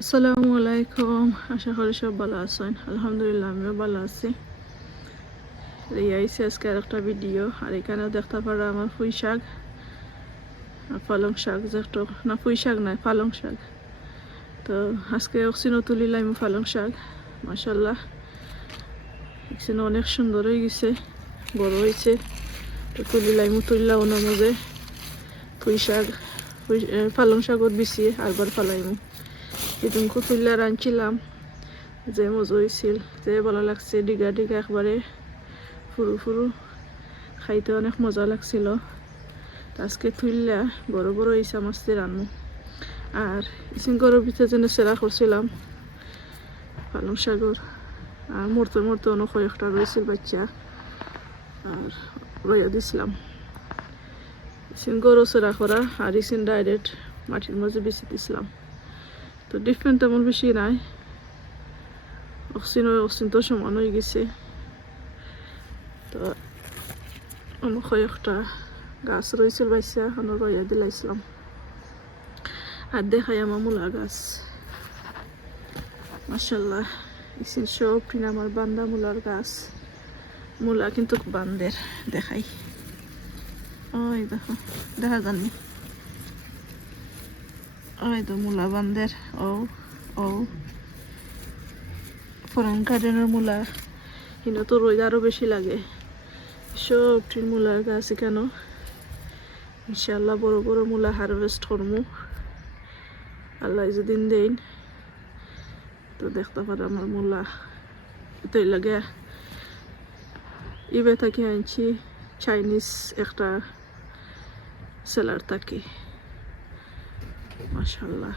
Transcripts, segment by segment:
আসসালামু আলাইকুম, আশা করি সব ভালো আছেন। আলহামদুলিল্লাহ আমিও ভালো আছি। এই আইসি আজকে আর একটা ভিডিও, আর এখানেও দেখতে পারো আমার পুঁই শাক আর পালং শাক, যেটা না পুঁই শাক নয় পালং শাক। তো আজকে অক্সিনও তুলিলাম পালং শাক, মাশাল্লাহ অক্সিনও অনেক সুন্দর হয়ে গেছে, বড় হয়েছে। তো তুলিলা ওনার মধ্যে পুঁই শাক পালং শাকত বেশি আরবার ফালাইমু। এদিনকে তুলিলা রাঁধছিলাম, যে মজা হয়েছিল, যে ভালো লাগছে, ডিগা ডিগা একবারে ফুরু ফুরু, খাইতে অনেক মজা লাগছিল। আজকে তুললা বড় বড় ইসা মাছতে রান্নু। আর ইসিনকরের ভিতরে যেন সেরা করছিলাম পালং শাকর, আর মরতে মরতে অনেক কয়েকটা রয়েছিল বাচ্চা, আর রইয়া দিছিলাম। ইসিনকরও সেরা করা, আর ইসিন ডাইরেক্ট মাটির মাঝে বেশি দিছিলাম। তো ডিফারেন্ট তেমন বেশি নাই, অক্সিন তো সমান হয়ে গেছে। তো অনেক কয়েকটা গাছ রয়েছিল বাচ্চা, এখন রইয়া দিলাইছিলাম। আর দেখাই আমার মূলা গাছ, মাশাল্লাহ ইসিন সব আমার বান্দা মূলার গাছ। মূলা কিন্তু বান্দের, দেখাই ওই দেখো, দেখা জানি ওই তো মূলা বান্দের। ও ও ফরেন গার্ডেনের মূলা, কিন্তু তো রোদ আরো বেশি লাগে। সব মূলার গাছ কেন, ইনশাল্লাহ বড় বড় মূলা হারভেস্ট করবো আল্লাহ যেদিন দেন। তো দেখতে পারো আমার মূলা তো লাগে ইবে থাকি আনছি, চাইনিজ একটা সেলার থাকি। মাশাল্লাহ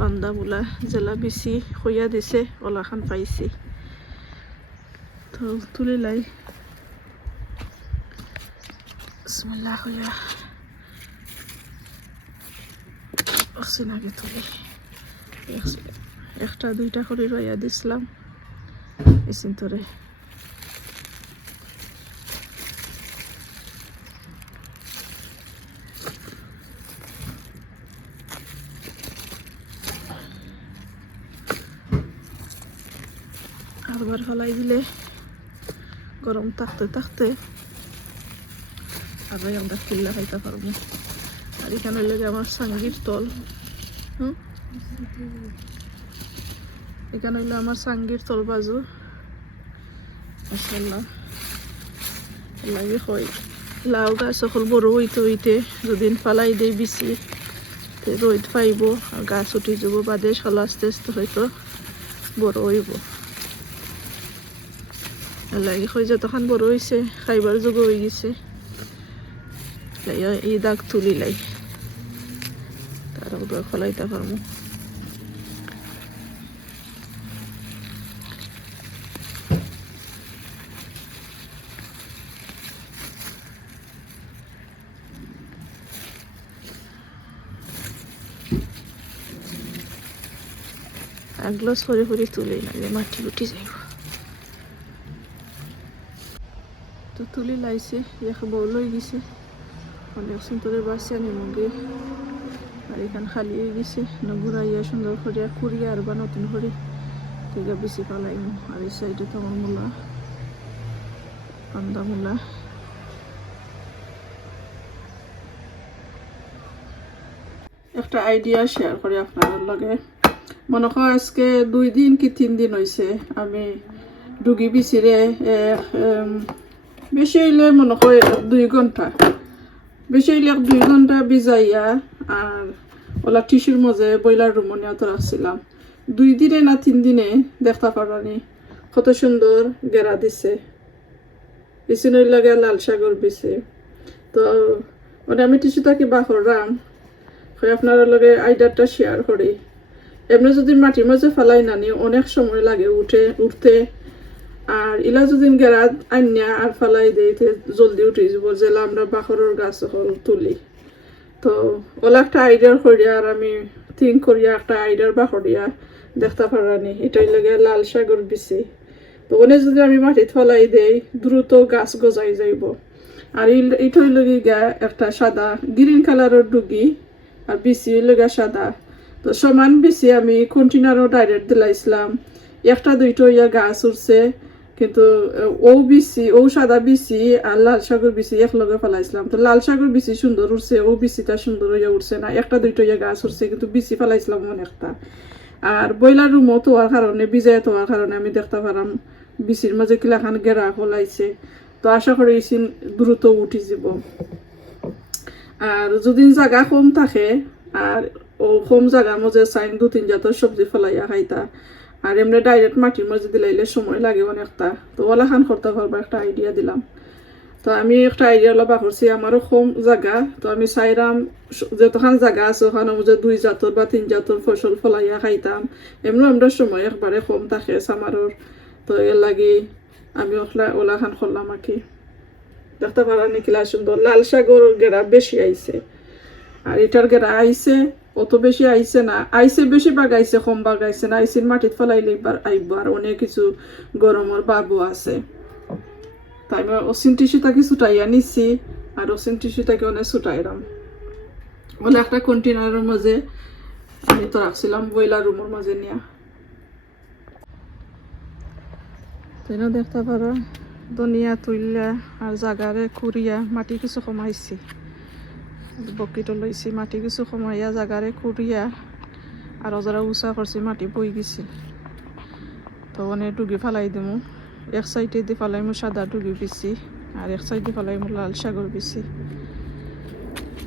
বান্দা মূলা জেলা বেশি হইয়া দিছে, ওলাখান পাইছি। তো তুলি লাই বিসমিল্লাহ হইয়া আগে তুলি, একটা দুইটা করে রইয়া দিছিলাম এসিন তোরে। আরবার ফলাই দিলে গরম থাকতে থাকতে আবার আমরা কিল্লা খাইতে পারবো। আর এখানে লেগে আমার সাঙ্গির তল, এখানে হইলো আমার সাঙ্গির তল বাজু। মাশাল্লাহ লাগে হয় লাউ গাছ সকল বড় হইতে হইতে যদিন ফালাই দেয় বেশি রোদ পাইব, আর গাছ উঠি যাব, বাদে সলা আস্তে আস্তে হয়তো বড় হইব। লাগে হয় যতক্ষণ বড় হয়েছে খাইবার যোগ্য হয়ে গেছে, এই দাগ তুলি লাই তারা ফলাইতে পারবো। এগুলো সরে সরে তুলি নাহলে মাটি উঠি যাইব। তো তুলি লাইছে, এক বউল হয়ে গেছে, অনেক সুন্দর বাসছে নিমগে। আর এখানে খালি হয়ে গেছে, ঘুরাইয়া সুন্দর করিয়া কুড়িয়া আর বা নতুন করে থেকে বেশি পালাইম। আর এই সাইডে তো আমার মূলা, কান্দা মূলা। একটা আইডিয়া শেয়ার করি আপনাদের লগে। মনে হয় আজকে 2 দিন কি 3 দিন হয়েছে আমি ডুগি বিচিরে বেশি হইলে মনে হয় 2 ঘন্টা, বেশি হইলে 2 ঘন্টা ভিজাইয়া আর ওলা টিস্যুর মধ্যে বয়লার রুমে নিয়ে রাখছিলাম। 2 দিনে না 3 দিনে দেখতে পারানি কত সুন্দর গেরা দিছে। বিছিনের লাগে লাল সাগর বিছে। তো মানে আমি টিস্যুটাকে বাহরাম, আপনার লগে আইডিয়াটা শেয়ার করি। এমনি যদি মাটির মাঝে ফেলাই নানি অনেক সময় লাগে উঠতে, আর ইলা যদি গেরা আইনা আর ফেলাই দিতে জলদি উঠে যাব, যেলা আমরা বাখরের গাছ হল তুলি। তো ওলা একটা আইডিয়ার করিয়া আর আমি থিঙ্ক করিয়া একটা আইডিয়ার বাখরিয়া দেখতে পারানি, এটাই লাগে লাল সাগর বিছি। তো ওনে যদি আমি মাটিত ফেলাই দেই দ্রুত গাছ গজাই যাইব। আর এইটাই লগে গা একটা সাদা গ্রিন কালারের ডুগি, আর বিচি লগা সাদা। তো সমান বিচি আমি কন্টেনারও ডাইরেক্ট দিলাইছিলাম, একটা দুইটা ইয়া গাছ উঠছে, কিন্তু ও বিচি ও সাদা বিচি আর লাল শাকের বিচি একলগে ফেলাইছিলাম। তো লাল শাকের বিচি সুন্দর উঠছে, ও বিচিটা সুন্দর হইয়া উঠছে না, একটা দুইটা ইয়া গাছ উঠছে, কিন্তু বিচি ফেলাইছিলাম অনেকটা। আর ব্রয়লার রুমও তোয়ার কারণে বিজায় তোয়ার কারণে আমি দেখতে পারাম বিচির মাঝে কিলাখান গেরা ফলাইছে। তো আশা করি ইসিন দ্রুত উঠি যাব। আর যদি জায়গা কম থাকে আর ও কম জায়গার মধ্যে চাইন 2-3 জাতের সবজি ফেলাইয়া খাইতা, আর এমনি ডাইরেক্ট মাটির মধ্যে দিলাইলে সময় লাগে অনেকটা। তো ওলা খান করতে পারবা একটা আইডিয়া দিলাম। তো আমি একটা আইডিয়া লবা করছি, আমারও কম জায়গা, তো আমি চাইরাম যতখান জায়গা আছে ওখানে মধ্যে 2 জাতর বা 3 জাতর ফসল ফলাইয়া খাইতাম। এমনি আমরা সময় একবারে কম থাকে সামারোর, তো এর লাগি আমি ওলা খান করলাম আর কি। দেখতে পারা নিকিলা সুন্দর লাল শাকর গেরা বেশি আইছে, আর এটার গেরা আইছে অত বেশি আইছে না, আইছে বেশিরভাগ আইছে, কম ভাগ আইছে না। আইসির মাটিত ফেলাইলে এবার আইব, আর অনেক কিছু গরমের বাবু আছে। তাই আমি অসিন টিস্যুটাকে ছুটাইয়া নিছি, আর অসিন টিস্যুটাকে অনেক ছুটাইলাম। বলে একটা কন্টেনারের মাঝে আমি তো রাখছিলাম ব্রয়লার রুমের মাঝে নিয়ে। তাই দেখতে পারো ধনিয়া তুললা আর জাগারে কুড়িয়া মাটি কিছু কমাইছি, বকিটো লইছি, মাটি কিছু কমাইয়া জাগারে কুড়িয়া আর যারা উঁচা করছি মাটি বই গেছি। তো অনেক ডুগি ফেলাই দিমু, এক সাইডে দিয়ে ফেলাইমু সাদা ডুগি বিছি, আর এক সাইডে ফেলাইমু লাল শাগর বিছি।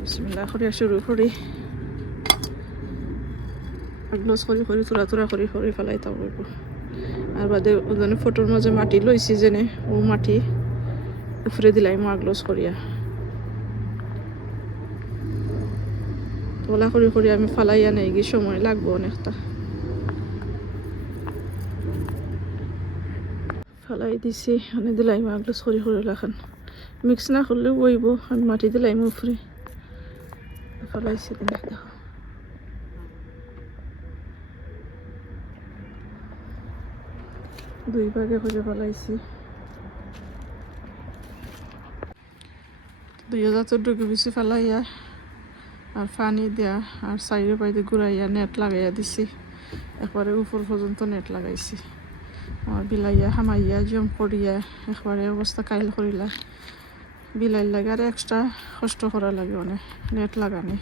বিসমিল্লাহ করিয়া শুরু করি, গ্লোস করি করি তোরা তোরা করি করি ফেলাই তাও। আর বাদে ওজনে ফটোর মাঝে মাটি লইছি যেনে ও মাটি উপরে দিলাইমু আগলোস করিয়া। তোলা করি করি আমি ফালাইয়া নেই গিয়ে সময় লাগবো অনেকটা। ফালাই দিছি, আমি দিলাইমু আগলোস করি করি লাখান মিক্স না করলেও বইব, আমি মাটি দিলাইমু উপরে ফালাইছি। দেখো দুই ভাগে করে ফেলাইছি। 2000 ডুগি বেশি ফেলাইয়া আর পানি দেয়া আর সাইডে পাইতে ঘুরাইয়া নেট লাগাইয়া দিছি, একবারে উপর পর্যন্ত নেট লাগাইছি। আমার বিলাইয়া হামাইয়া জম করিয়া একবারে অবস্থা কাইল করিলা। বিলাইর লাগে আর এক্সট্রা কষ্ট করা লাগে অনেক নেট লাগানি।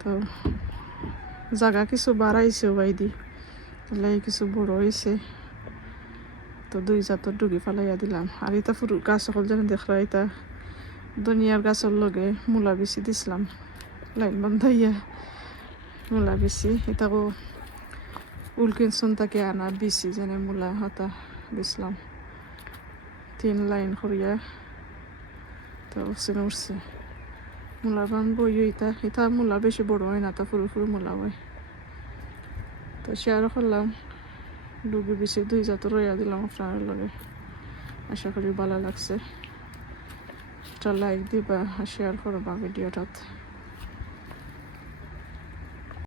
তো জায়গা কিছু বাড়াইছে বাইদি, লাগে কিছু বড় হয়েছে। তো 2 জাতর ডুগি ফেলাইয়া দিলাম। আর এটা ফুল গাছ সকল যেন দেখরা, এটা ধনিয়ার গাছের লগে মূলা বেশি দিছিলাম, লাইন বান্ধাইয়া মূলা বেশি। এটাও উলকিনসন তাকে আনা বেশি যেন মূলা হতা দিছিলাম 3 লাইন করিয়া। তো উঠছে উঠছে মূলার বান বইও, এটা মূলা বেশি বড় হয় না, তা ফুরু ফুরু মূলা হয়। তো শেয়ার করলাম ডুগি বেশি 2 জাতর রইয়া দিলাম আপনার লগে। আশা করি ভালো লাগছে, একটা লাইক দিবা আর শেয়ার করবা ভিডিওটাতে।